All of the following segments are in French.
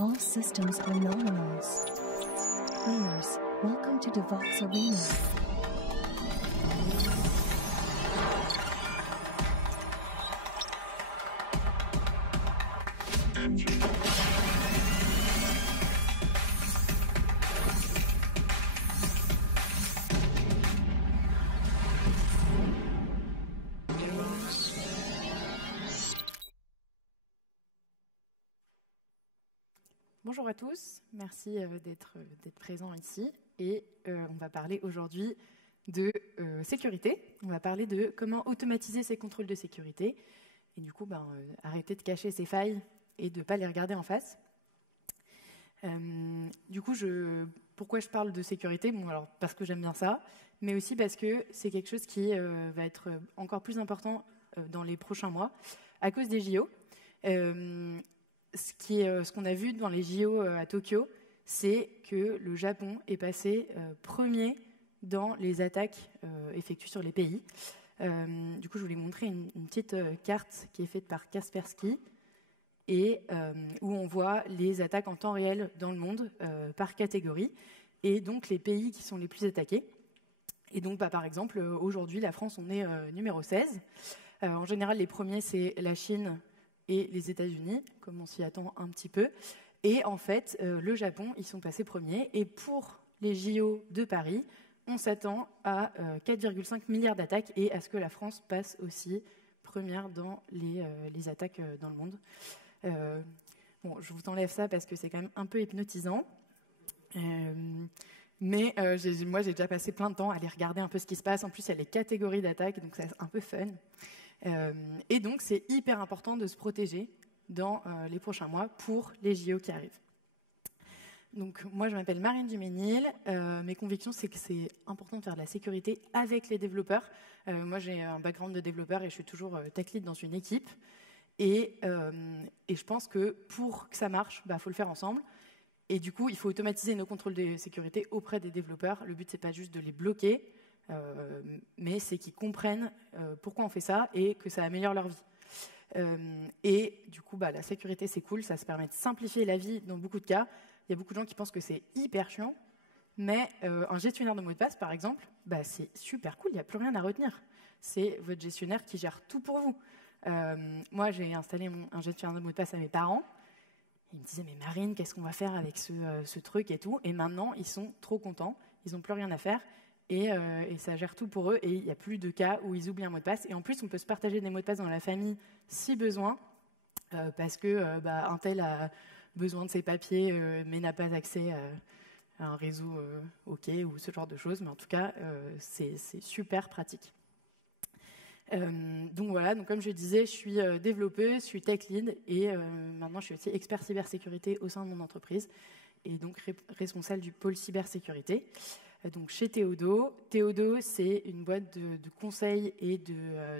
All systems are nominals. Players, welcome to Devox Arena. Bonjour à tous, merci d'être présents ici et on va parler aujourd'hui de sécurité. On va parler de comment automatiser ces contrôles de sécurité et du coup arrêter de cacher ces failles et de ne pas les regarder en face. Du coup, pourquoi je parle de sécurité? Bon, alors parce que j'aime bien ça, mais aussi parce que c'est quelque chose qui va être encore plus important dans les prochains mois à cause des JO. Ce qu'on a vu dans les JO à Tokyo, c'est que le Japon est passé premier dans les attaques effectuées sur les pays. Du coup, je voulais montrer une petite carte qui est faite par Kaspersky et où on voit les attaques en temps réel dans le monde par catégorie et donc les pays qui sont les plus attaqués. Et donc, par exemple, aujourd'hui, la France, on est numéro 16. En général, les premiers, c'est la Chine et les États-Unis, comme on s'y attend un petit peu. Et en fait, le Japon, ils sont passés premiers. Et pour les JO de Paris, on s'attend à 4,5 milliards d'attaques et à ce que la France passe aussi première dans les attaques dans le monde. Bon, je vous enlève ça parce que c'est quand même un peu hypnotisant. Mais moi, j'ai déjà passé plein de temps à aller regarder un peu ce qui se passe. En plus, il y a les catégories d'attaques, donc c'est un peu fun. Et donc, c'est hyper important de se protéger dans les prochains mois pour les JO qui arrivent. Donc, moi, je m'appelle Marine Duménil. Mes convictions, c'est que c'est important de faire de la sécurité avec les développeurs. Moi, j'ai un background de développeur et je suis toujours tech lead dans une équipe. Et je pense que pour que ça marche, faut le faire ensemble. Et du coup, il faut automatiser nos contrôles de sécurité auprès des développeurs. Le but, c'est pas juste de les bloquer, mais c'est qu'ils comprennent pourquoi on fait ça et que ça améliore leur vie. Et du coup, la sécurité, c'est cool, ça se permet de simplifier la vie dans beaucoup de cas. Il y a beaucoup de gens qui pensent que c'est hyper chiant, mais un gestionnaire de mots de passe, par exemple, c'est super cool, il n'y a plus rien à retenir. C'est votre gestionnaire qui gère tout pour vous. Moi, j'ai installé un gestionnaire de mots de passe à mes parents. Ils me disaient, mais Marine, qu'est-ce qu'on va faire avec ce truc et tout? Et maintenant, ils sont trop contents, ils n'ont plus rien à faire. Et ça gère tout pour eux, et il n'y a plus de cas où ils oublient un mot de passe. Et en plus, on peut se partager des mots de passe dans la famille si besoin, parce que un tel a besoin de ses papiers, mais n'a pas accès à un réseau OK, ou ce genre de choses. Mais en tout cas, c'est super pratique. Donc voilà, donc comme je disais, je suis développeuse, je suis tech lead, et maintenant je suis aussi expert cybersécurité au sein de mon entreprise, et donc responsable du pôle cybersécurité. Donc chez Theodo. Theodo, c'est une boîte de conseil et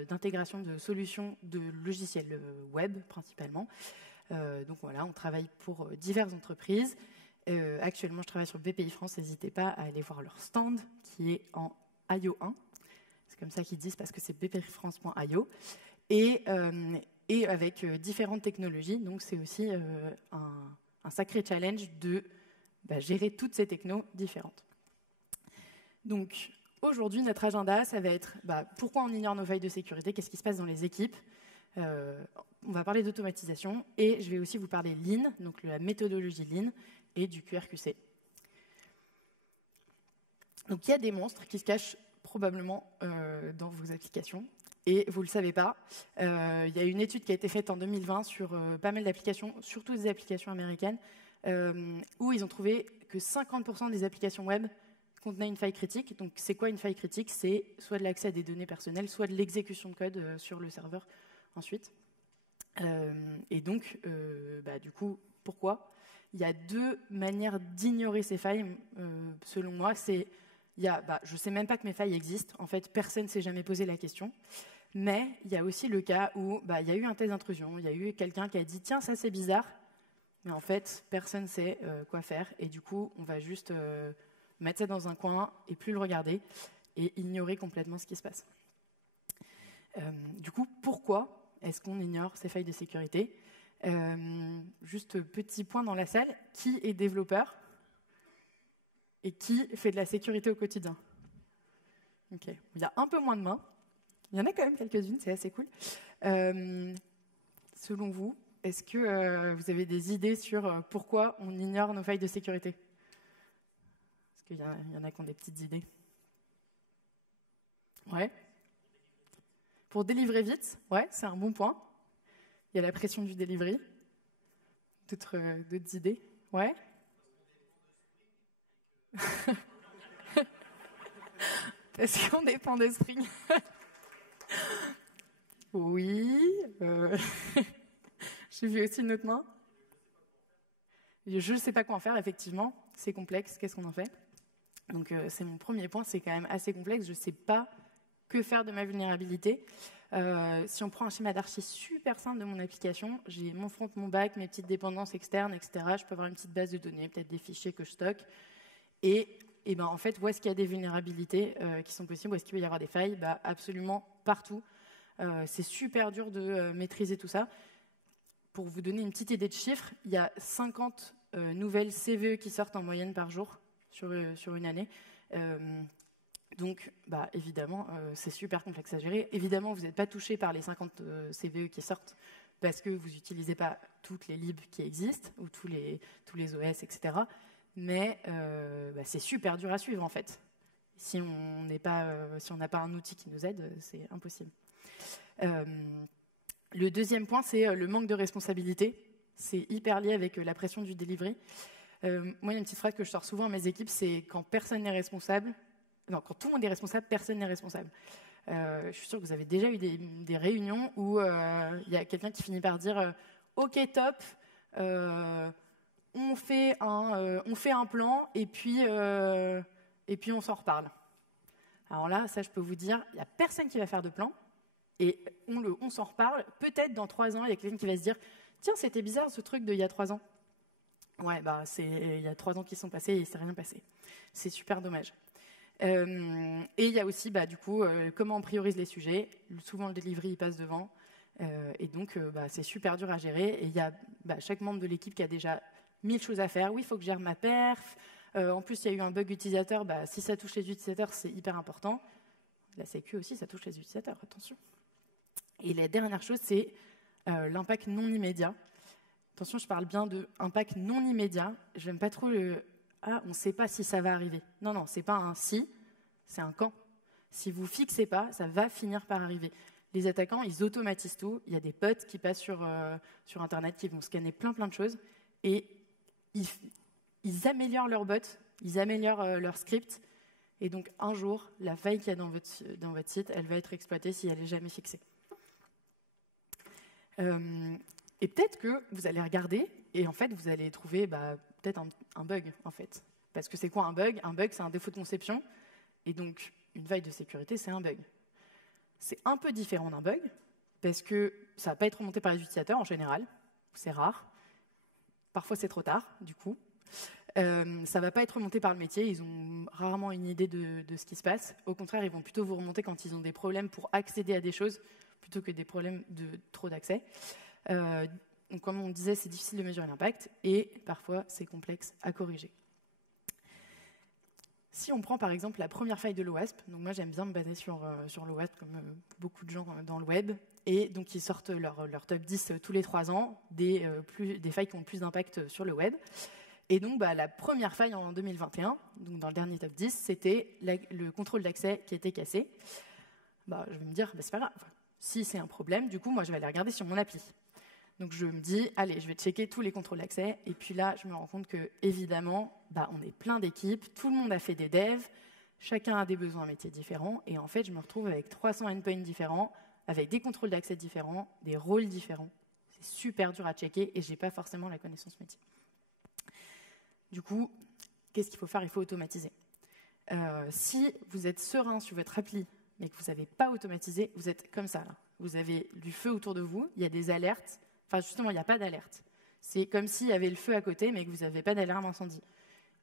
d'intégration de solutions de logiciels web, principalement. Donc voilà, on travaille pour diverses entreprises. Actuellement, je travaille sur BPI France. N'hésitez pas à aller voir leur stand, qui est en IO 1. C'est comme ça qu'ils disent, parce que c'est bpifrance.io. Et avec différentes technologies. Donc c'est aussi un sacré challenge de gérer toutes ces technos différentes. Donc, aujourd'hui, notre agenda, ça va être pourquoi on ignore nos failles de sécurité, qu'est-ce qui se passe dans les équipes. On va parler d'automatisation et je vais aussi vous parler Lean, donc la méthodologie Lean et du QRQC. Donc, il y a des monstres qui se cachent probablement dans vos applications et vous ne le savez pas. Il y a une étude qui a été faite en 2020 sur pas mal d'applications, surtout des applications américaines, où ils ont trouvé que 50% des applications web contenait une faille critique. Donc, c'est quoi une faille critique? C'est soit de l'accès à des données personnelles, soit de l'exécution de code sur le serveur ensuite. Et donc, du coup, pourquoi? Il y a deux manières d'ignorer ces failles, selon moi. Je ne sais même pas que mes failles existent. En fait, personne ne s'est jamais posé la question. Mais il y a aussi le cas où il y a eu un test d'intrusion, il y a eu quelqu'un qui a dit « Tiens, ça c'est bizarre ». Mais en fait, personne ne sait quoi faire. Et du coup, on va juste mettre ça dans un coin et plus le regarder et ignorer complètement ce qui se passe. Du coup, pourquoi est-ce qu'on ignore ces failles de sécurité? Juste petit point dans la salle, qui est développeur et qui fait de la sécurité au quotidien? Ok, il y a un peu moins de mains. Il y en a quand même quelques-unes, c'est assez cool. Selon vous, est-ce que vous avez des idées sur pourquoi on ignore nos failles de sécurité? Est-ce qu'il y en a qui ont des petites idées? Ouais. Pour délivrer vite, ouais, c'est un bon point. Il y a la pression du delivery. D'autres idées? Ouais. Parce qu'on dépend de Spring. Oui. J'ai vu aussi une autre main. Je ne sais pas quoi en faire, effectivement. C'est complexe. Qu'est-ce qu'on en fait? Donc, c'est mon premier point. C'est quand même assez complexe. Je ne sais pas que faire de ma vulnérabilité. Si on prend un schéma d'archi super simple de mon application, j'ai mon front, mon back, mes petites dépendances externes, etc. Je peux avoir une petite base de données, peut-être des fichiers que je stocke. Et ben, en fait, où est-ce qu'il y a des vulnérabilités qui sont possibles? Où est-ce qu'il peut y avoir des failles? Bah, absolument partout. C'est super dur de maîtriser tout ça. Pour vous donner une petite idée de chiffres, il y a 50 nouvelles CVE qui sortent en moyenne par jour sur une année. Donc, bah, évidemment, c'est super complexe à gérer. Évidemment, vous n'êtes pas touché par les 50 CVE qui sortent parce que vous n'utilisez pas toutes les libs qui existent ou tous les OS, etc. Mais bah, c'est super dur à suivre, en fait. Si on n'a pas un outil qui nous aide, c'est impossible. Le deuxième point, c'est le manque de responsabilité. C'est hyper lié avec la pression du delivery. Moi, il y a une petite phrase que je sors souvent à mes équipes, c'est quand personne n'est responsable. Non, quand tout le monde est responsable, personne n'est responsable. Je suis sûre que vous avez déjà eu des réunions où il y a quelqu'un qui finit par dire OK, top, on fait un plan et puis on s'en reparle. Alors là, ça, je peux vous dire, il n'y a personne qui va faire de plan et on s'en reparle. Peut-être dans 3 ans, il y a quelqu'un qui va se dire tiens, c'était bizarre ce truc d'il y a 3 ans. Ouais, bah, il y a 3 ans qui sont passés et il ne s'est rien passé. C'est super dommage. Et il y a aussi, bah, du coup, comment on priorise les sujets. Souvent, le delivery, il passe devant. Et donc, bah, c'est super dur à gérer. Et il y a chaque membre de l'équipe qui a déjà 1000 choses à faire. Oui, il faut que je gère ma perf. En plus, il y a eu un bug utilisateur. Bah, si ça touche les utilisateurs, c'est hyper important. La sécu aussi, ça touche les utilisateurs, attention. Et la dernière chose, c'est l'impact non immédiat. Attention, je parle bien d'impact non immédiat. Je n'aime pas trop le « ah, on ne sait pas si ça va arriver ». Non, non, ce n'est pas un « si », c'est un « quand ». Si vous ne fixez pas, ça va finir par arriver. Les attaquants, ils automatisent tout. Il y a des bots qui passent sur Internet, qui vont scanner plein de choses. Et ils améliorent leurs bots, ils améliorent leur script. Et donc, un jour, la faille qu'il y a dans votre site, elle va être exploitée si elle n'est jamais fixée. Et peut-être que vous allez regarder et en fait, vous allez trouver peut-être un bug, en fait. Parce que c'est quoi un bug? Un bug, c'est un défaut de conception. Et donc, une faille de sécurité, c'est un bug. C'est un peu différent d'un bug, parce que ça ne va pas être remonté par les utilisateurs en général. C'est rare. Parfois, c'est trop tard, du coup. Ça ne va pas être remonté par le métier. Ils ont rarement une idée de ce qui se passe. Au contraire, ils vont plutôt vous remonter quand ils ont des problèmes pour accéder à des choses, plutôt que des problèmes de trop d'accès. Donc, comme on disait, c'est difficile de mesurer l'impact et parfois c'est complexe à corriger. Si on prend par exemple la première faille de l'OWASP, donc moi j'aime bien me baser sur l'OWASP comme beaucoup de gens dans le web, et donc ils sortent leur top 10 tous les 3 ans, des failles qui ont le plus d'impact sur le web. Et donc la première faille en 2021, donc dans le dernier top 10, c'était le contrôle d'accès qui était cassé. Je vais me dire, c'est pas grave, si c'est un problème, du coup moi je vais aller regarder sur mon appli. Donc je me dis, allez, je vais checker tous les contrôles d'accès. Et puis là, je me rends compte que, évidemment, on est plein d'équipes, tout le monde a fait des devs, chacun a des besoins métiers différents. Et en fait, je me retrouve avec 300 endpoints différents, avec des contrôles d'accès différents, des rôles différents. C'est super dur à checker et je n'ai pas forcément la connaissance métier. Du coup, qu'est-ce qu'il faut faire? Il faut automatiser. Si vous êtes serein sur votre appli, mais que vous n'avez pas automatisé, vous êtes comme ça, là. Vous avez du feu autour de vous, il y a des alertes. Enfin, justement, il n'y a pas d'alerte. C'est comme s'il y avait le feu à côté, mais que vous n'avez pas d'alarme incendie.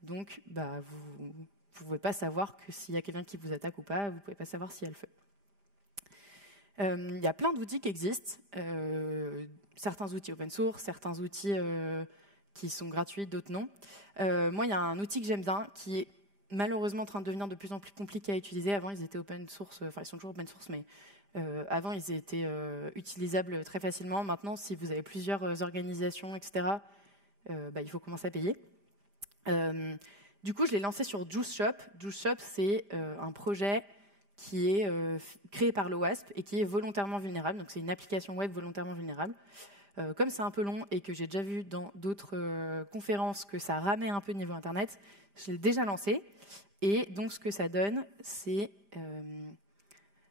Donc, vous ne pouvez pas savoir que s'il y a quelqu'un qui vous attaque ou pas, vous ne pouvez pas savoir s'il y a le feu. Il y a plein d'outils qui existent, certains outils open source, certains outils qui sont gratuits, d'autres non. Moi, il y a un outil que j'aime bien qui est malheureusement en train de devenir de plus en plus compliqué à utiliser. Avant, ils étaient open source, enfin ils sont toujours open source, mais avant, ils étaient utilisables très facilement. Maintenant, si vous avez plusieurs organisations, etc., il faut commencer à payer. Du coup, je l'ai lancé sur Juice Shop. Juice Shop, c'est un projet qui est créé par l'OWASP et qui est volontairement vulnérable. Donc, c'est une application web volontairement vulnérable. Comme c'est un peu long et que j'ai déjà vu dans d'autres conférences que ça ramait un peu niveau Internet, je l'ai déjà lancé. Et donc, ce que ça donne, c'est...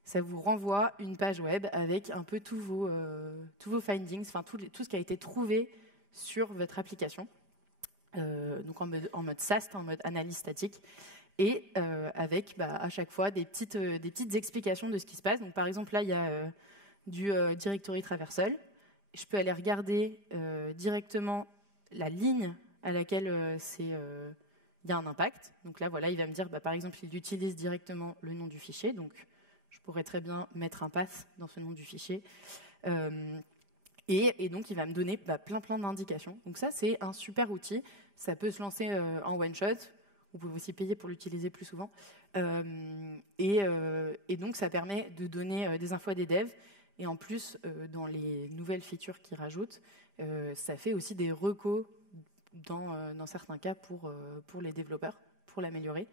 ça vous renvoie une page web avec un peu tous vos findings, enfin tout ce qui a été trouvé sur votre application. Donc en mode SAST, en mode analyse statique. Et avec à chaque fois des petites explications de ce qui se passe. Donc, par exemple, là, il y a du directory traversal. Je peux aller regarder directement la ligne à laquelle il y a un impact. Donc là, voilà, il va me dire, par exemple, il utilise directement le nom du fichier. Donc, je pourrais très bien mettre un path dans ce nom du fichier. Et donc, il va me donner plein d'indications. Donc ça, c'est un super outil. Ça peut se lancer en one-shot. Vous pouvez aussi payer pour l'utiliser plus souvent. Et donc, ça permet de donner des infos à des devs. Et en plus, dans les nouvelles features qu'ils rajoutent, ça fait aussi des recos dans certains cas pour les développeurs, pour l'améliorer.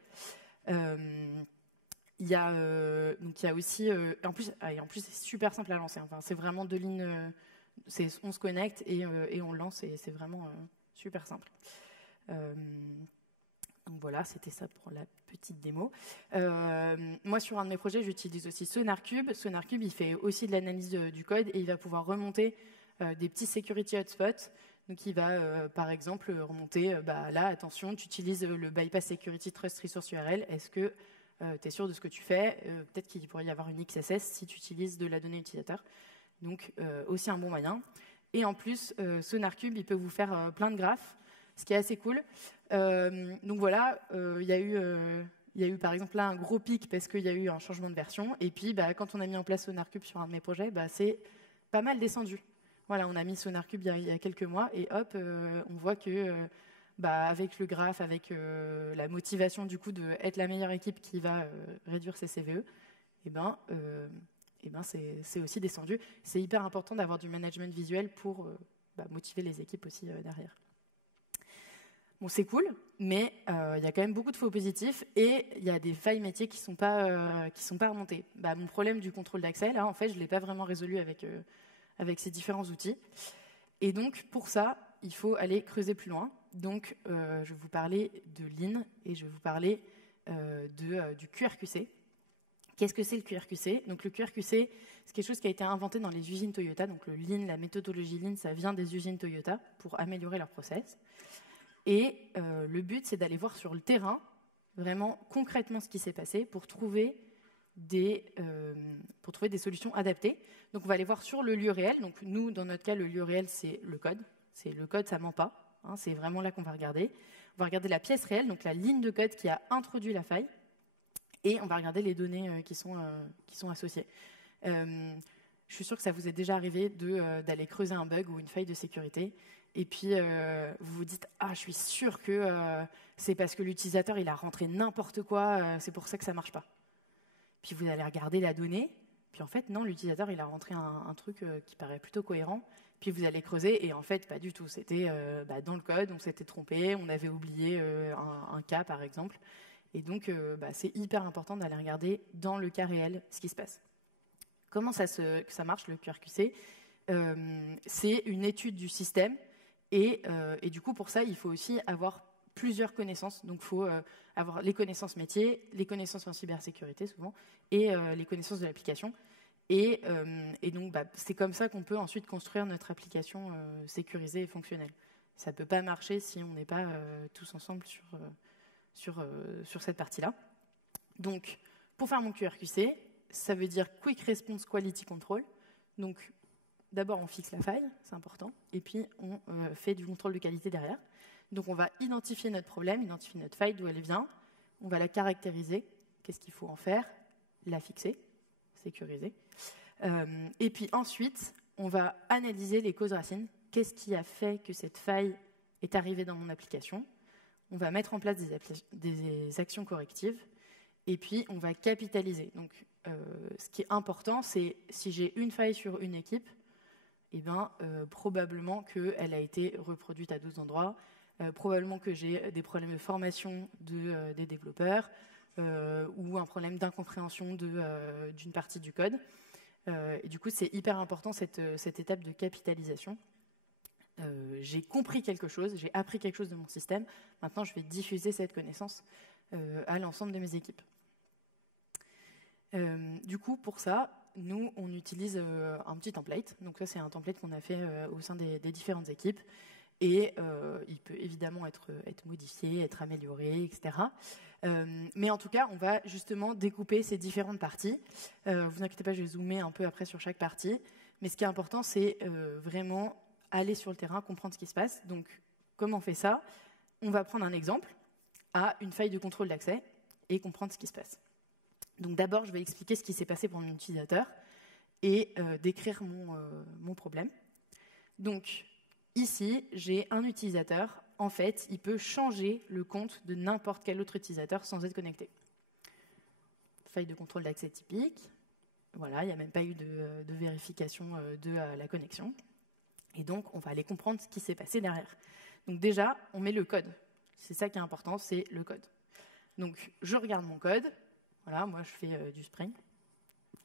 Il y a aussi... en plus, c'est super simple à lancer. Enfin, c'est vraiment 2 lignes... on se connecte et on lance, et c'est vraiment super simple. Donc voilà, c'était ça pour la petite démo. Moi, sur un de mes projets, j'utilise aussi SonarCube. SonarCube, il fait aussi de l'analyse du code et il va pouvoir remonter des petits security hotspots. Donc, il va, par exemple, remonter, là, attention, tu utilises le bypass security trust resource URL. Est-ce que tu es sûr de ce que tu fais? Peut-être qu'il pourrait y avoir une XSS si tu utilises de la donnée utilisateur. Donc, aussi un bon moyen. Et en plus, SonarCube, il peut vous faire plein de graphes, ce qui est assez cool. Donc voilà, il y a eu par exemple là un gros pic parce qu'il y a eu un changement de version. Et puis, quand on a mis en place SonarCube sur un de mes projets, c'est pas mal descendu. Voilà, on a mis SonarCube il y a quelques mois et hop, on voit que avec le graphe, avec la motivation du coup d'être la meilleure équipe qui va réduire ses CVE, c'est aussi descendu. C'est hyper important d'avoir du management visuel pour motiver les équipes aussi derrière. Bon, c'est cool, mais il y a quand même beaucoup de faux positifs et il y a des failles métiers qui sont pas remontées. Mon problème du contrôle d'accès, là, en fait, je l'ai pas vraiment résolu avec ces différents outils. Et donc, pour ça, il faut aller creuser plus loin. Donc, je vais vous parler de Lean et je vais vous parler du QRQC. Qu'est-ce que c'est le QRQC? Donc, le QRQC, c'est quelque chose qui a été inventé dans les usines Toyota. Donc, le Lean, la méthodologie Lean, ça vient des usines Toyota pour améliorer leur process. Et le but, c'est d'aller voir sur le terrain, vraiment concrètement ce qui s'est passé pour trouver des solutions adaptées. Donc, on va aller voir sur le lieu réel. Donc, nous, dans notre cas, le lieu réel, c'est le code. C'est le code, ça ment pas. Hein, c'est vraiment là qu'on va regarder. On va regarder la pièce réelle, donc la ligne de code qui a introduit la faille. Et on va regarder les données qui sont associées. Je suis sûre que ça vous est déjà arrivé d'aller creuser un bug ou une faille de sécurité. Et puis, vous vous dites « Ah, je suis sûre que c'est parce que l'utilisateur, il a rentré n'importe quoi, c'est pour ça que ça ne marche pas. » Puis, vous allez regarder la donnée. Puis, en fait, non, l'utilisateur, il a rentré un truc qui paraît plutôt cohérent. Puis, vous allez creuser. Et en fait, pas du tout. C'était dans le code, on s'était trompé. On avait oublié un cas, par exemple. Et donc, c'est hyper important d'aller regarder dans le cas réel ce qui se passe. Comment ça marche, le QRQC? C'est une étude du système. Et du coup, pour ça, il faut aussi avoir plusieurs connaissances. Donc, il faut avoir les connaissances métiers, les connaissances en cybersécurité, souvent, et les connaissances de l'application. Et donc, c'est comme ça qu'on peut ensuite construire notre application sécurisée et fonctionnelle. Ça ne peut pas marcher si on n'est pas tous ensemble sur cette partie-là. Donc, pour faire mon QRQC, ça veut dire Quick Response Quality Control. Donc, d'abord, on fixe la faille, c'est important, et puis on fait du contrôle de qualité derrière. Donc, on va identifier notre problème, identifier notre faille, d'où elle vient. On va la caractériser, qu'est-ce qu'il faut en faire, la fixer, sécuriser. Et puis ensuite, on va analyser les causes racines. Qu'est-ce qui a fait que cette faille est arrivée dans mon application? On va mettre en place des actions correctives. Et puis, on va capitaliser. Donc, ce qui est important, c'est si j'ai une faille sur une équipe, eh ben, probablement qu'elle a été reproduite à 12 endroits, probablement que j'ai des problèmes de formation des développeurs ou un problème d'incompréhension d'une partie du code. Et du coup, c'est hyper important cette étape de capitalisation. J'ai compris quelque chose, j'ai appris quelque chose de mon système. Maintenant, je vais diffuser cette connaissance à l'ensemble de mes équipes. Du coup, pour ça, nous, on utilise un petit template. Donc ça, c'est un template qu'on a fait au sein des différentes équipes. Et il peut évidemment être modifié, être amélioré, etc. Mais en tout cas, on va justement découper ces différentes parties. Vous inquiétez pas, je vais zoomer un peu après sur chaque partie. Mais ce qui est important, c'est vraiment aller sur le terrain, comprendre ce qui se passe. Donc, comment on fait ça? On va prendre un exemple à une faille de contrôle d'accès et comprendre ce qui se passe. Donc d'abord, je vais expliquer ce qui s'est passé pour mon utilisateur et décrire mon problème. Donc ici, j'ai un utilisateur. En fait, il peut changer le compte de n'importe quel autre utilisateur sans être connecté. Faille de contrôle d'accès typique. Voilà, il n'y a même pas eu de vérification de la connexion. Et donc, on va aller comprendre ce qui s'est passé derrière. Donc déjà, on met le code. C'est ça qui est important, c'est le code. Donc, je regarde mon code. Voilà, moi, je fais du Spring,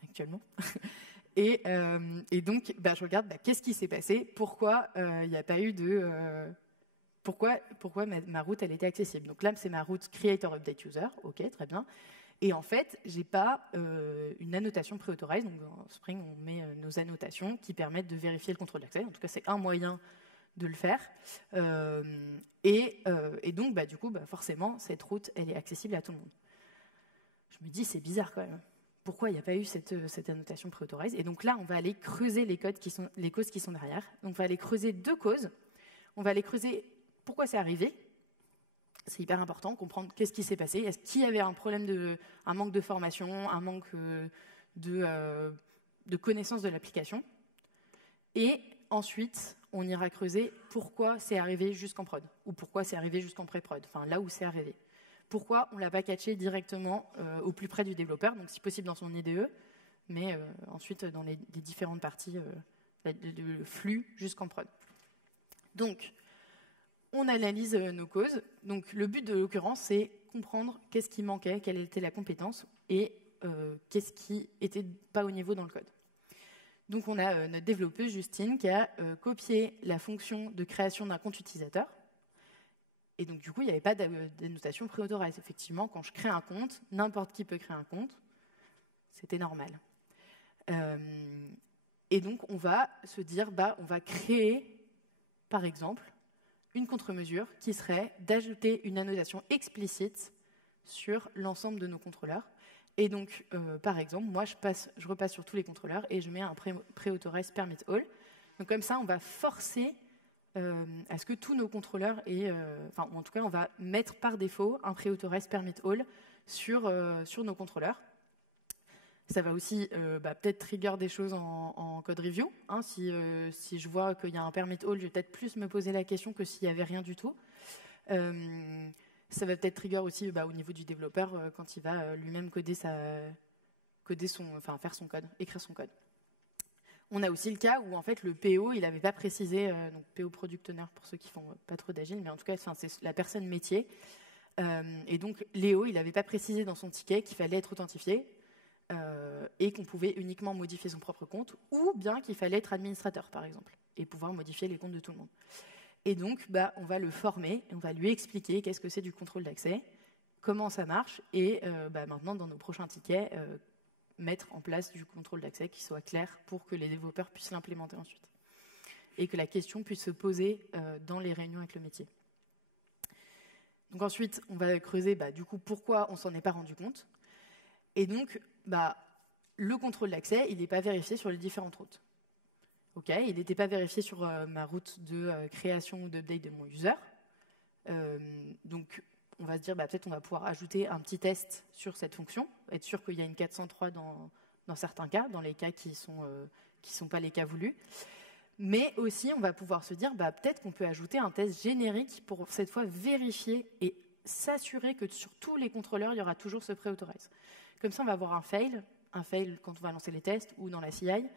actuellement. et donc, je regarde qu'est-ce qui s'est passé, pourquoi il n'y a pas eu de... pourquoi ma route, elle était accessible. Donc là, c'est ma route Creator Update User. OK, très bien. Et en fait, je n'ai pas une annotation pré-authorized. Donc, dans Spring, on met nos annotations qui permettent de vérifier le contrôle d'accès. En tout cas, c'est un moyen de le faire. Et donc, du coup, forcément, cette route, elle est accessible à tout le monde. Je me dis, c'est bizarre quand même. Pourquoi il n'y a pas eu cette annotation pré-authorized? Et donc là, on va aller creuser les causes qui sont derrière. Donc, on va aller creuser deux causes. On va aller creuser pourquoi c'est arrivé. C'est hyper important, comprendre qu'est-ce qui s'est passé. Est-ce qu'il y avait un problème un manque de formation, un manque de connaissance de l'application? Et ensuite, on ira creuser pourquoi c'est arrivé jusqu'en prod, ou pourquoi c'est arrivé jusqu'en pré-prod, enfin là où c'est arrivé. Pourquoi on ne l'a pas catché directement au plus près du développeur, donc si possible dans son IDE, mais ensuite dans les différentes parties, le flux jusqu'en prod. Donc, on analyse nos causes. Donc, le but de l'occurrence, c'est comprendre qu'est-ce qui manquait, quelle était la compétence et qu'est-ce qui n'était pas au niveau dans le code. Donc, on a notre développeuse Justine qui a copié la fonction de création d'un compte utilisateur. Et donc, du coup, il n'y avait pas d'annotation pré-authorized. Effectivement, quand je crée un compte, n'importe qui peut créer un compte. C'était normal. Et donc, on va se dire, on va créer, par exemple, une contre-mesure qui serait d'ajouter une annotation explicite sur l'ensemble de nos contrôleurs. Et donc, par exemple, moi, je repasse sur tous les contrôleurs et je mets un pré-authorized permit all. Donc, comme ça, on va forcer à ce que tous nos contrôleurs aient... en tout cas, on va mettre par défaut un pré-authorized permit all sur nos contrôleurs. Ça va aussi peut-être trigger des choses en code review. Hein, si je vois qu'il y a un permit all, je vais peut-être plus me poser la question que s'il n'y avait rien du tout. Ça va peut-être trigger aussi au niveau du développeur quand il va lui-même faire son code, écrire son code. On a aussi le cas où en fait le PO il n'avait pas précisé, donc PO product owner pour ceux qui font pas trop d'agile, mais en tout cas c'est la personne métier. Et donc Léo il n'avait pas précisé dans son ticket qu'il fallait être authentifié et qu'on pouvait uniquement modifier son propre compte, ou bien qu'il fallait être administrateur par exemple et pouvoir modifier les comptes de tout le monde. Et donc on va le former, et on va lui expliquer qu'est-ce que c'est du contrôle d'accès, comment ça marche, et maintenant dans nos prochains tickets mettre en place du contrôle d'accès qui soit clair pour que les développeurs puissent l'implémenter ensuite. Et que la question puisse se poser dans les réunions avec le métier. Donc ensuite, on va creuser du coup pourquoi on ne s'en est pas rendu compte. Et donc, le contrôle d'accès, il n'est pas vérifié sur les différentes routes. OK, il n'était pas vérifié sur ma route de création ou d'update de mon user. Donc, on va se dire, peut-être on va pouvoir ajouter un petit test sur cette fonction, être sûr qu'il y a une 403 dans dans certains cas, dans les cas qui sont pas les cas voulus. Mais aussi, on va pouvoir se dire, peut-être qu'on peut ajouter un test générique pour cette fois vérifier et s'assurer que sur tous les contrôleurs, il y aura toujours ce pré-authorize. Comme ça, on va avoir un fail quand on va lancer les tests ou dans la CI,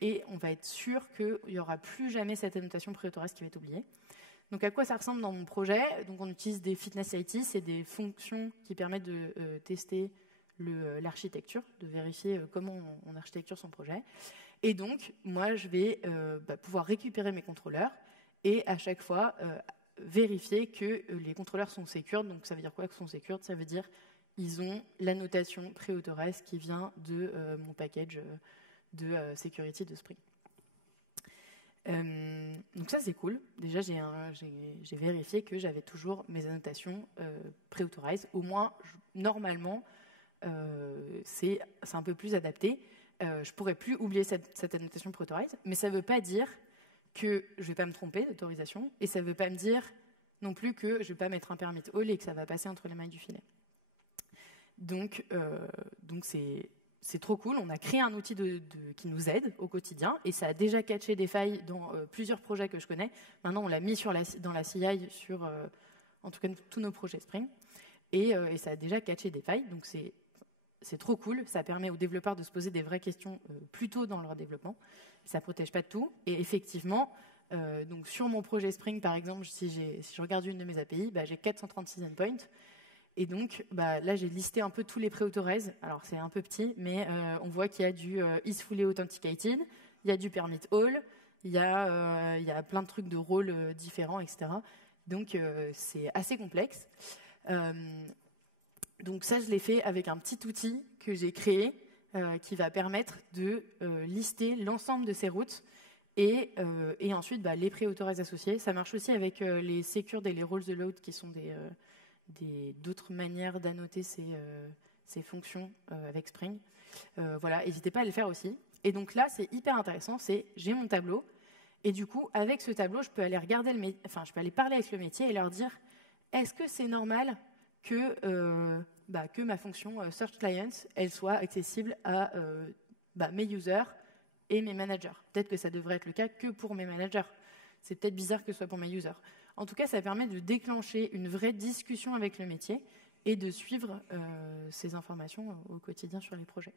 et on va être sûr qu'il n'y aura plus jamais cette annotation pré-authorize qui va être oubliée. Donc à quoi ça ressemble dans mon projet? Donc on utilise des fitness IT, c'est des fonctions qui permettent de tester l'architecture, de vérifier comment on architecture son projet. Et donc, moi, je vais pouvoir récupérer mes contrôleurs et à chaque fois vérifier que les contrôleurs sont secured. Donc ça veut dire quoi que sont secured? Ça veut dire ils ont l'annotation pré-authorize qui vient de mon package de security de Spring. Donc ça, c'est cool. Déjà, j'ai vérifié que j'avais toujours mes annotations pré-authorize. Au moins, normalement, c'est un peu plus adapté. Je ne pourrais plus oublier cette annotation pré-authorize, mais ça ne veut pas dire que je ne vais pas me tromper d'autorisation, et ça ne veut pas me dire non plus que je ne vais pas mettre un permit all et que ça va passer entre les mailles du filet. Donc c'est trop cool. On a créé un outil qui nous aide au quotidien, et ça a déjà catché des failles dans plusieurs projets que je connais. Maintenant, on l'a mis dans la CI sur, en tout cas, tous nos projets Spring, et ça a déjà catché des failles. Donc c'est trop cool. Ça permet aux développeurs de se poser des vraies questions plus tôt dans leur développement. Ça ne protège pas de tout. Et effectivement, donc sur mon projet Spring, par exemple, si je regarde une de mes API, j'ai 436 endpoints. Et donc, là, j'ai listé un peu tous les pré-authorize. Alors, c'est un peu petit, mais on voit qu'il y a du is fully authenticated, il y a du permit all, il y a plein de trucs de rôles différents, etc. Donc, c'est assez complexe. Donc ça, je l'ai fait avec un petit outil que j'ai créé qui va permettre de lister l'ensemble de ces routes et ensuite les pré-authorize associés. Ça marche aussi avec les secured et les roles the load qui sont d'autres manières d'annoter ces fonctions avec Spring. Voilà, n'hésitez pas à le faire aussi. Et donc là, c'est hyper intéressant, j'ai mon tableau et du coup, avec ce tableau, je peux aller je peux aller parler avec le métier et leur dire est-ce que c'est normal que ma fonction Search Client, elle soit accessible à mes users et mes managers. Peut-être que ça devrait être le cas que pour mes managers. C'est peut-être bizarre que ce soit pour mes users. En tout cas, ça permet de déclencher une vraie discussion avec le métier et de suivre ces informations au quotidien sur les projets.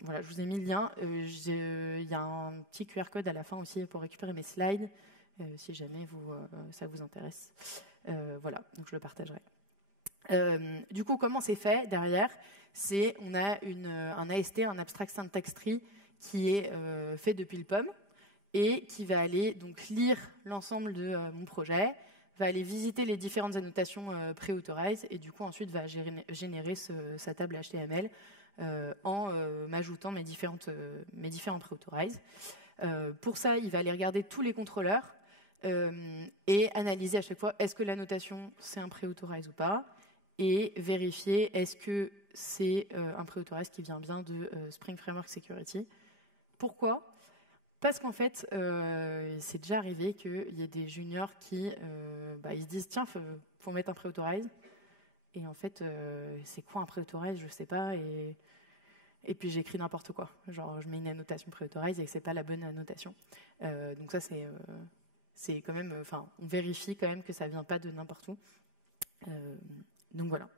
Voilà, je vous ai mis le lien. Il y a un petit QR code à la fin aussi pour récupérer mes slides, si jamais ça vous intéresse. Voilà, donc je le partagerai. Du coup, comment c'est fait derrière? On a un AST, un Abstract Syntax Tree, qui est fait depuis le POM et qui va aller donc lire l'ensemble de mon projet, va aller visiter les différentes annotations pré-authorize et du coup ensuite va générer sa table HTML en m'ajoutant mes différents pré-authorize. Pour ça, il va aller regarder tous les contrôleurs et analyser à chaque fois est-ce que l'annotation c'est un pré-authorize ou pas, et vérifier est-ce que c'est un pré-authorize qui vient bien de Spring Framework Security. Pourquoi? Parce qu'en fait, c'est déjà arrivé qu'il y ait des juniors qui ils se disent tiens, faut mettre un pré-authorize. Et en fait, c'est quoi un pré-authorize? Je sais pas. Et puis j'écris n'importe quoi. Genre, je mets une annotation pré-authorize et c'est pas la bonne annotation. Donc ça, c'est quand même. Enfin, on vérifie quand même que ça vient pas de n'importe où. Donc voilà.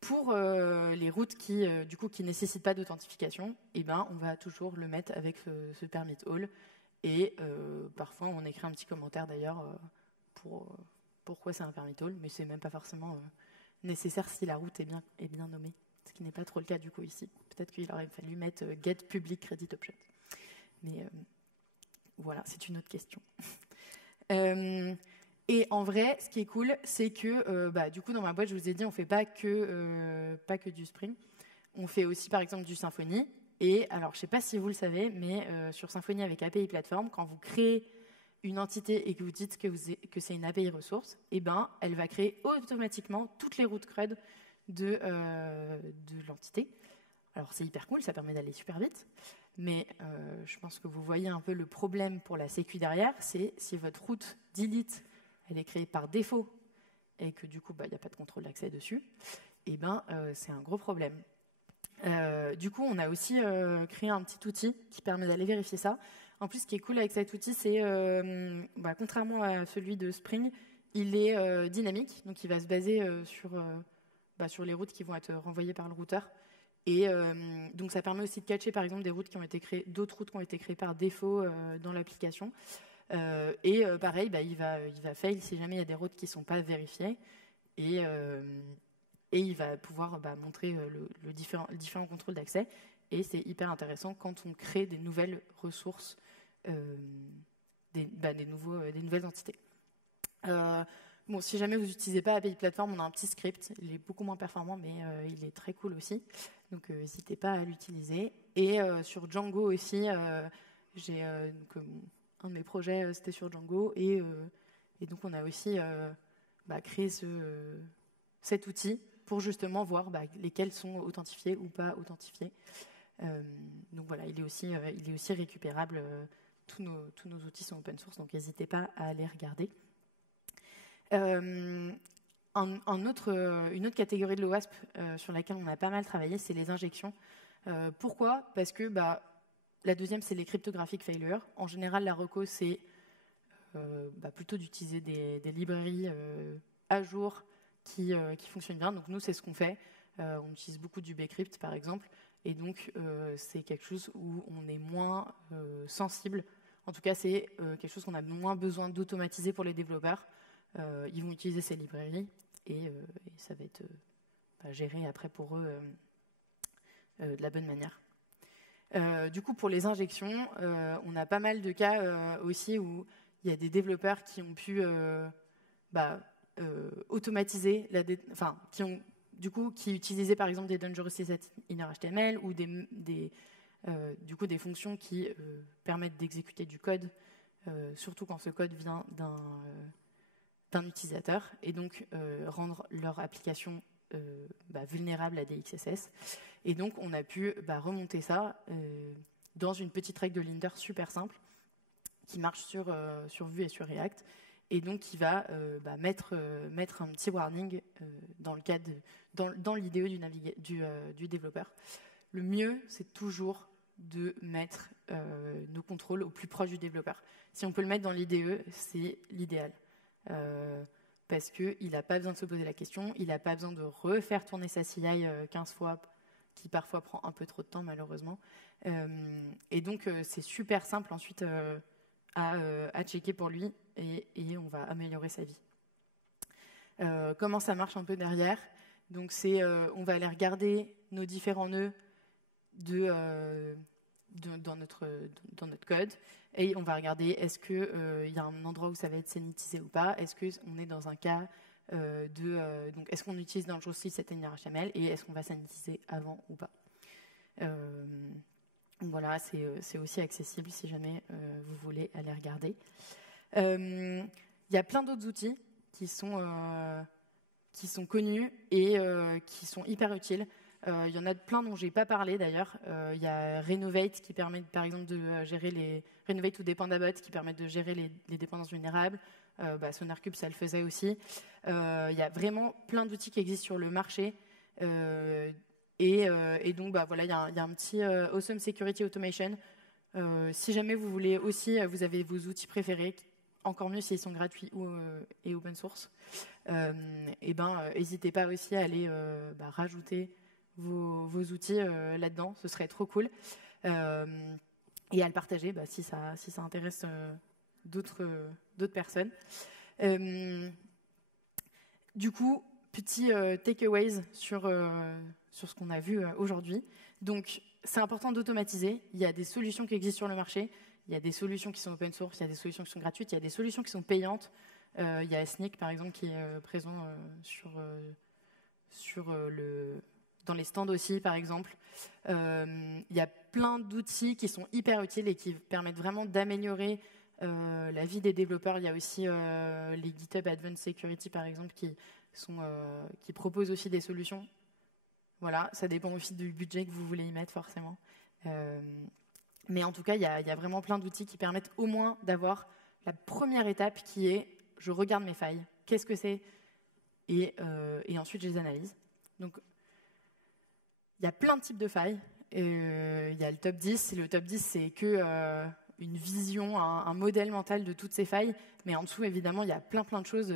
Pour les routes qui nécessitent pas d'authentification, on va toujours le mettre avec ce permit all. Et parfois, on écrit un petit commentaire d'ailleurs pour pourquoi c'est un permit all, mais c'est même pas forcément nécessaire si la route est bien nommée, ce qui n'est pas trop le cas du coup ici. Peut-être qu'il aurait fallu mettre get public credit option. Mais voilà, c'est une autre question. Et en vrai, ce qui est cool, c'est que du coup, dans ma boîte, je vous ai dit, on ne fait pas que du Spring. On fait aussi, par exemple, du Symfony. Et alors, je ne sais pas si vous le savez, mais sur Symfony avec API Platform, quand vous créez une entité et que vous dites que c'est une API ressource, elle va créer automatiquement toutes les routes CRUD de l'entité. Alors, c'est hyper cool, ça permet d'aller super vite. Mais je pense que vous voyez un peu le problème pour la sécu derrière, c'est si votre route delete elle est créée par défaut et que du coup, il n'y a pas de contrôle d'accès dessus, c'est un gros problème. Du coup, on a aussi créé un petit outil qui permet d'aller vérifier ça. En plus, ce qui est cool avec cet outil, c'est, contrairement à celui de Spring, il est dynamique, donc il va se baser sur les routes qui vont être renvoyées par le routeur. Et donc ça permet aussi de catcher, par exemple, d'autres routes qui ont été créées par défaut dans l'application. Pareil, il va fail si jamais il y a des routes qui ne sont pas vérifiées. Et il va pouvoir montrer le différent contrôle d'accès. Et c'est hyper intéressant quand on crée des nouvelles ressources, des nouvelles entités. Si jamais vous n'utilisez pas API Platform, on a un petit script. Il est beaucoup moins performant, mais il est très cool aussi. Donc, n'hésitez pas à l'utiliser. Et sur Django aussi, un de mes projets, c'était sur Django. Et donc, on a aussi créé cet outil pour justement voir lesquels sont authentifiés ou pas authentifiés. Donc voilà, il est aussi récupérable. Tous nos outils sont open source, donc n'hésitez pas à les regarder. Une autre catégorie de l'OWASP sur laquelle on a pas mal travaillé, c'est les injections. Pourquoi ? Parce que la deuxième, c'est les cryptographic failures. En général, la reco, c'est plutôt d'utiliser des librairies à jour qui fonctionnent bien. Donc nous, c'est ce qu'on fait. On utilise beaucoup du bcrypt, par exemple. Et donc, c'est quelque chose où on est moins sensible. En tout cas, c'est quelque chose qu'on a moins besoin d'automatiser pour les développeurs. Ils vont utiliser ces librairies et ça va être géré après pour eux de la bonne manière. Du coup, pour les injections, on a pas mal de cas aussi où il y a des développeurs qui ont pu automatiser, qui utilisaient par exemple des dangerous sets inner HTML ou des fonctions qui permettent d'exécuter du code, surtout quand ce code vient d'un utilisateur, et donc rendre leur application vulnérable à des XSS. Et donc, on a pu remonter ça dans une petite règle de Linder super simple qui marche sur Vue et sur React, et donc qui va mettre un petit warning dans l'IDE du développeur. Le mieux, c'est toujours de mettre nos contrôles au plus proche du développeur. Si on peut le mettre dans l'IDE, c'est l'idéal. Parce qu'il n'a pas besoin de se poser la question, il n'a pas besoin de refaire tourner sa CI 15 fois, qui parfois prend un peu trop de temps malheureusement. Et donc c'est super simple ensuite à checker pour lui et on va améliorer sa vie. Comment ça marche un peu derrière ? Donc on va aller regarder nos différents nœuds dans notre code, et on va regarder est-ce qu'il y a un endroit où ça va être sanitiser ou pas, est-ce qu'on est dans un cas donc est-ce qu'on utilise dans le jour 6 cette HTML, et est-ce qu'on va sanitiser avant ou pas. Donc voilà, c'est aussi accessible si jamais vous voulez aller regarder. Il y a plein d'autres outils qui sont connus et qui sont hyper utiles. Il y en a plein dont je n'ai pas parlé d'ailleurs. Il y a Renovate qui permet par exemple de gérer Renovate ou Dependabot qui permettent de gérer les dépendances vulnérables. SonarCube, ça le faisait aussi. Il y a vraiment plein d'outils qui existent sur le marché. Et donc voilà, il y a un petit Awesome Security Automation. Si jamais vous voulez aussi, vous avez vos outils préférés, encore mieux s'ils sont gratuits et open source, n'hésitez pas aussi à aller rajouter vos outils là-dedans, ce serait trop cool. Et à le partager si ça intéresse d'autres personnes. Du coup, petit takeaways sur ce qu'on a vu aujourd'hui. Donc, c'est important d'automatiser. Il y a des solutions qui existent sur le marché. Il y a des solutions qui sont open source, il y a des solutions qui sont gratuites, il y a des solutions qui sont payantes. Il y a Snyk, par exemple, qui est présent dans les stands aussi, par exemple. Il y a plein d'outils qui sont hyper utiles et qui permettent vraiment d'améliorer la vie des développeurs. Il y a aussi les GitHub Advanced Security, par exemple, qui proposent aussi des solutions. Voilà, ça dépend aussi du budget que vous voulez y mettre, forcément. Mais en tout cas, il y a vraiment plein d'outils qui permettent au moins d'avoir la première étape qui est « je regarde mes failles, qu'est-ce que c'est ?» et ensuite, je les analyse. Donc, Il y a plein de types de failles. Il y a le top 10. Le top 10, c'est que une vision, un modèle mental de toutes ces failles. Mais en dessous, évidemment, il y a plein de choses.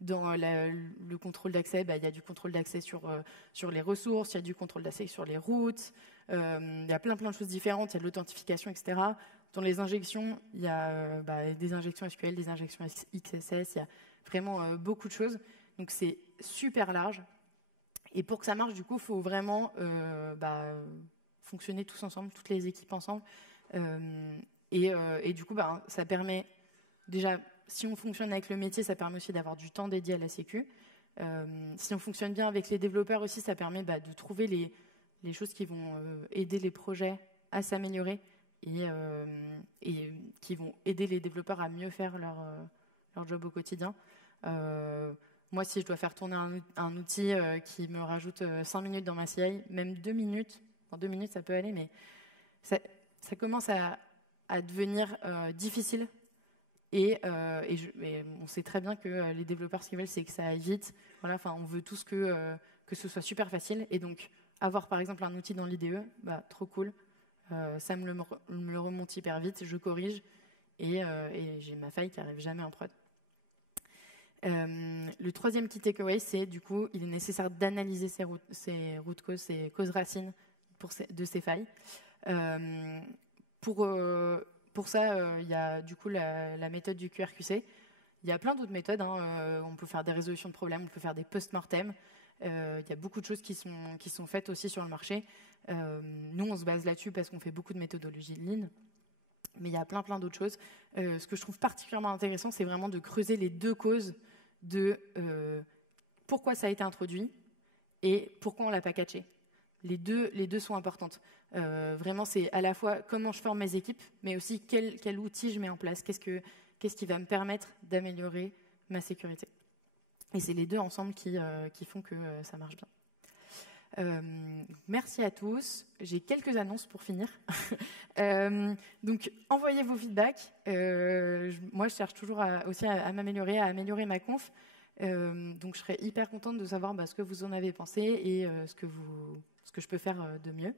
Dans le contrôle d'accès, il y a du contrôle d'accès sur les ressources, il y a du contrôle d'accès sur les routes, il y a plein de choses différentes, il y a de l'authentification, etc. Dans les injections, il y a des injections SQL, des injections XSS, il y a vraiment beaucoup de choses. Donc c'est super large. Et pour que ça marche, du coup, il faut vraiment fonctionner tous ensemble, toutes les équipes ensemble. Et du coup, ça permet déjà, si on fonctionne avec le métier, ça permet aussi d'avoir du temps dédié à la sécu. Si on fonctionne bien avec les développeurs aussi, ça permet de trouver les choses qui vont aider les projets à s'améliorer et qui vont aider les développeurs à mieux faire leur job au quotidien. Moi, si je dois faire tourner un outil qui me rajoute 5 minutes dans ma CI, même 2 minutes, en 2 minutes ça peut aller, mais ça commence à devenir difficile. Et on sait très bien que les développeurs, ce qu'ils veulent, c'est que ça aille vite. Voilà, on veut tous que ce soit super facile. Et donc, avoir par exemple un outil dans l'IDE, trop cool. Ça me le remonte hyper vite, je corrige et j'ai ma faille qui n'arrive jamais en prod. Le troisième key takeaway, c'est du coup, il est nécessaire d'analyser ces root causes, ces causes racines de ces failles. Pour ça, il y a du coup la méthode du QRQC. Il y a plein d'autres méthodes. On peut faire des résolutions de problèmes, on peut faire des post-mortem. Il y a beaucoup de choses qui sont faites aussi sur le marché. Nous, on se base là-dessus parce qu'on fait beaucoup de méthodologie Lean. Mais il y a plein d'autres choses. Ce que je trouve particulièrement intéressant, c'est vraiment de creuser les deux causes de pourquoi ça a été introduit et pourquoi on ne l'a pas catché. Les deux sont importantes. Vraiment, c'est à la fois comment je forme mes équipes, mais aussi quel outil je mets en place, qu'est-ce qui va me permettre d'améliorer ma sécurité. Et c'est les deux ensemble qui font que ça marche bien. Merci à tous. J'ai quelques annonces pour finir. Donc, envoyez vos feedbacks. Moi, je cherche toujours aussi à m'améliorer, à améliorer ma conf. Donc, je serais hyper contente de savoir ce que vous en avez pensé et ce que je peux faire de mieux.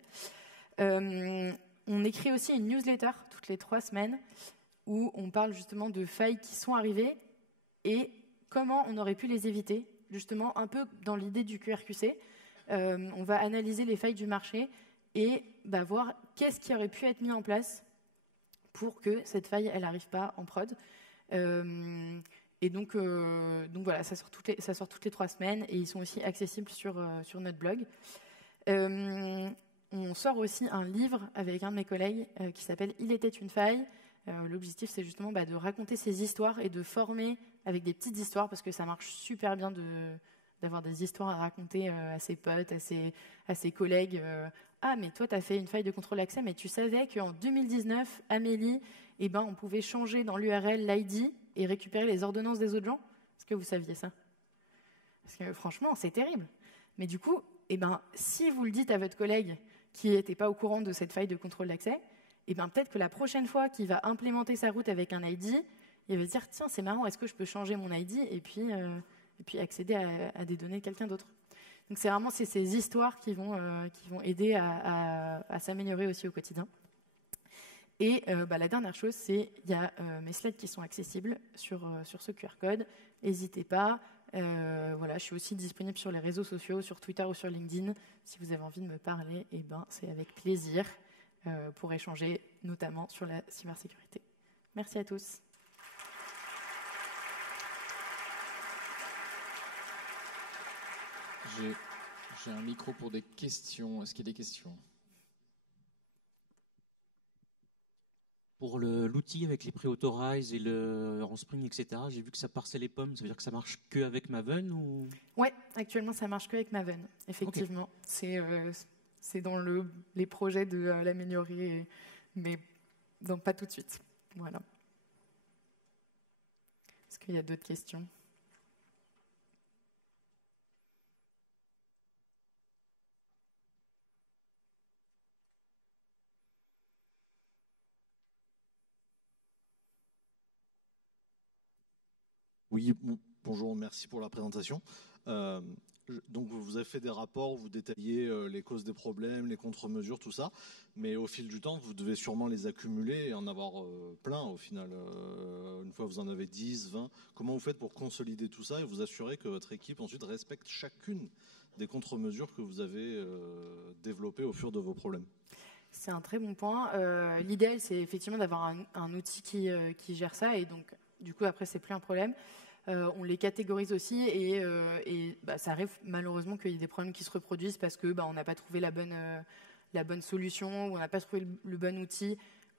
On écrit aussi une newsletter toutes les 3 semaines où on parle justement de failles qui sont arrivées et comment on aurait pu les éviter, justement un peu dans l'idée du QRQC. On va analyser les failles du marché et voir qu'est-ce qui aurait pu être mis en place pour que cette faille, elle n'arrive pas en prod. Et donc voilà, ça sort toutes les 3 semaines et ils sont aussi accessibles sur notre blog. On sort aussi un livre avec un de mes collègues qui s'appelle « Il était une faille ». L'objectif, c'est justement de raconter ces histoires et de former avec des petites histoires parce que ça marche super bien d'avoir des histoires à raconter à ses potes, à ses collègues. Ah, mais toi, tu as fait une faille de contrôle d'accès, mais tu savais qu'en 2019, Amélie, on pouvait changer dans l'URL l'ID et récupérer les ordonnances des autres gens. Est-ce que vous saviez ça? Parce que franchement, c'est terrible. Mais du coup, si vous le dites à votre collègue qui n'était pas au courant de cette faille de contrôle d'accès, peut-être que la prochaine fois qu'il va implémenter sa route avec un ID, il va se dire « Tiens, c'est marrant, est-ce que je peux changer mon ID ?» et puis accéder à des données de quelqu'un d'autre. Donc c'est vraiment ces histoires qui vont aider à s'améliorer aussi au quotidien. Et la dernière chose, c'est il y a mes slides qui sont accessibles sur ce QR code. N'hésitez pas. Je suis aussi disponible sur les réseaux sociaux, sur Twitter ou sur LinkedIn. Si vous avez envie de me parler, c'est avec plaisir pour échanger, notamment sur la cybersécurité. Merci à tous. J'ai un micro pour des questions. Est-ce qu'il y a des questions? Pour l'outil avec les pré-authorize et le en Spring, etc., j'ai vu que ça parsait les pommes. Ça veut dire que ça marche que avec Maven ou... Ouais, actuellement ça marche que avec Maven, effectivement. Okay. C'est dans les projets de l'améliorer, mais pas tout de suite. Voilà. Est-ce qu'il y a d'autres questions? Oui, bonjour, merci pour la présentation. Donc vous avez fait des rapports où vous détaillez les causes des problèmes, les contre-mesures, tout ça, mais au fil du temps, vous devez sûrement les accumuler et en avoir plein au final. Une fois vous en avez 10, 20. Comment vous faites pour consolider tout ça et vous assurer que votre équipe ensuite respecte chacune des contre-mesures que vous avez développées au fur de vos problèmes? C'est un très bon point. L'idéal, c'est effectivement d'avoir un outil qui gère ça, et donc du coup après c'est plus un problème. On les catégorise aussi, et ça arrive malheureusement qu'il y ait des problèmes qui se reproduisent parce que on n'a pas trouvé la bonne solution, ou on n'a pas trouvé le bon outil,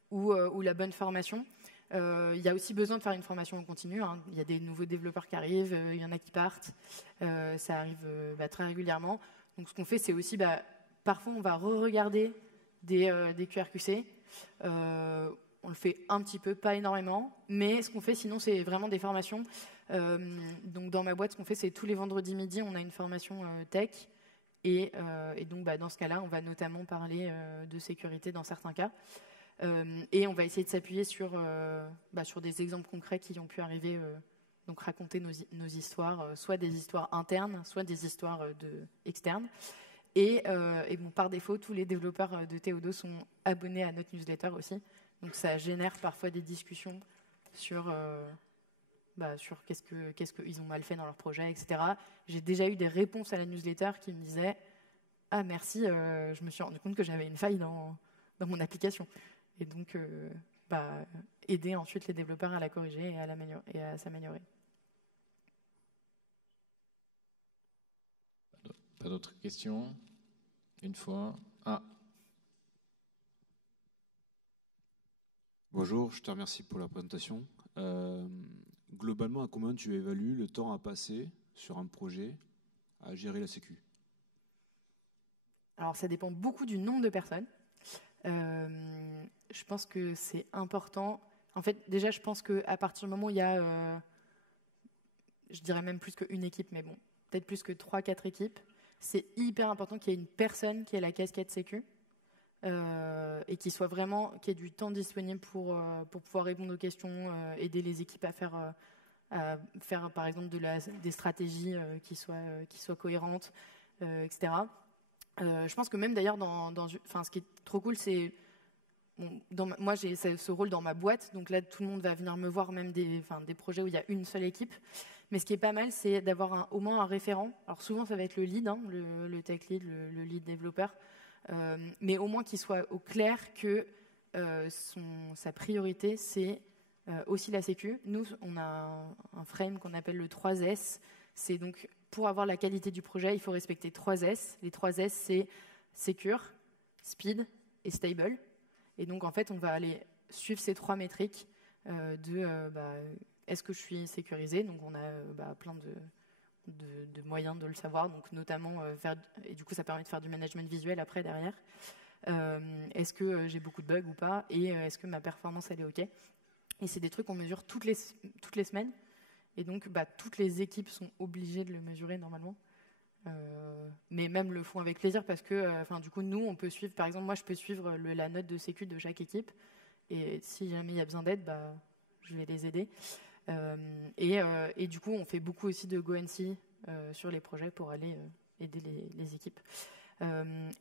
ou la bonne formation. Il y a aussi besoin de faire une formation en continu, hein. Il y a des nouveaux développeurs qui arrivent, il y en a qui partent, ça arrive très régulièrement. Donc ce qu'on fait, c'est aussi parfois on va re-regarder des QRQC. On le fait un petit peu, pas énormément, mais ce qu'on fait sinon, c'est vraiment des formations. Donc dans ma boîte, ce qu'on fait, c'est tous les vendredis midi, on a une formation tech, et donc dans ce cas-là, on va notamment parler de sécurité dans certains cas, et on va essayer de s'appuyer sur des exemples concrets qui ont pu arriver, donc raconter nos histoires, soit des histoires internes, soit des histoires externes. Et par défaut, tous les développeurs de Théodo sont abonnés à notre newsletter aussi. Donc ça génère parfois des discussions sur qu'est-ce qu'ils ont mal fait dans leur projet, etc. J'ai déjà eu des réponses à la newsletter qui me disaient « Ah merci, je me suis rendu compte que j'avais une faille dans mon application ». Et donc, aider ensuite les développeurs à la corriger et à s'améliorer. Pas d'autres questions? Une fois. Ah. Bonjour, je te remercie pour la présentation. Globalement, à combien tu évalues le temps à passer sur un projet à gérer la sécu? Alors, ça dépend beaucoup du nombre de personnes. Je pense que c'est important. En fait, déjà, je pense qu'à partir du moment où il y a, je dirais même plus qu'une équipe, mais bon, peut-être plus que 3-4 équipes, c'est hyper important qu'il y ait une personne qui ait la casquette sécu, et qui ait du temps disponible pour pouvoir répondre aux questions, aider les équipes à faire par exemple des stratégies qui soient cohérentes, etc. Je pense que même d'ailleurs, ce qui est trop cool, c'est moi j'ai ce rôle dans ma boîte, donc là tout le monde va venir me voir, même des projets où il y a une seule équipe. Mais ce qui est pas mal, c'est d'avoir au moins un référent. Alors souvent ça va être le lead, le tech lead, le lead développeur, mais au moins qu'il soit au clair que sa priorité c'est aussi la sécu. Nous, on a un frame qu'on appelle le 3S. C'est donc, pour avoir la qualité du projet, il faut respecter 3 S. Les 3 S, c'est Secure, Speed et Stable. Et donc, en fait, on va aller suivre ces 3 métriques est-ce que je suis sécurisé? Donc, on a plein de moyens de le savoir. Donc, notamment, et du coup, ça permet de faire du management visuel après, derrière. Est-ce que j'ai beaucoup de bugs ou pas? Et est-ce que ma performance, elle est OK? Et c'est des trucs qu'on mesure toutes les semaines. Et donc, toutes les équipes sont obligées de le mesurer normalement. Mais même le font avec plaisir parce que, du coup, nous, on peut suivre, par exemple, moi, je peux suivre la note de sécu de chaque équipe. Et si jamais il y a besoin d'aide, je vais les aider. Et du coup, on fait beaucoup aussi de go-and-see sur les projets pour aller aider les équipes.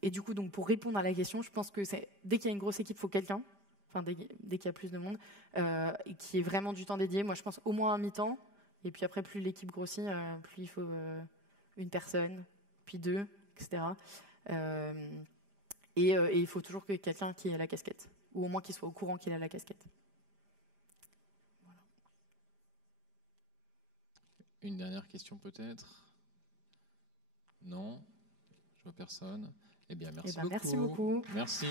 Et du coup, donc, pour répondre à la question, je pense que dès qu'il y a une grosse équipe, il faut quelqu'un. Dès qu'il y a plus de monde, qui est vraiment du temps dédié. Moi, je pense au moins un mi-temps. Et puis après, plus l'équipe grossit, plus il faut une personne, puis 2, etc. Et il faut toujours que quelqu'un qui ait la casquette, ou au moins qu'il soit au courant qu'il a la casquette. Voilà. Une dernière question peut-être? Non? Je vois personne. Eh bien, merci beaucoup. Merci beaucoup. Merci.